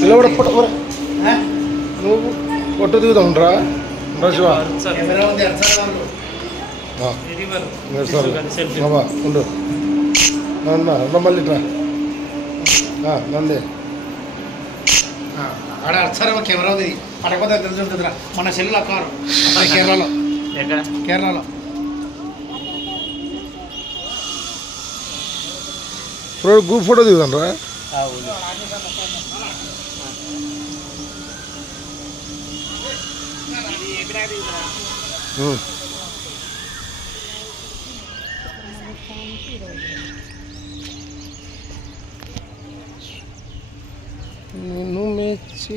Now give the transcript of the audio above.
నిలబడ నువ్వు పొట్టు దిగుదాంరా శివ ఉండు మళ్ళీ నందే ఆడ అర్చారా కెమెరా ఉంది పడకపోతే తెలిసి ఉంటుందిరా మన సెల్లులో కారు కేరళలో కేరళలో గ్రూప్ ఫోటో దిగుదాం రా నిన్ను మెచ్చి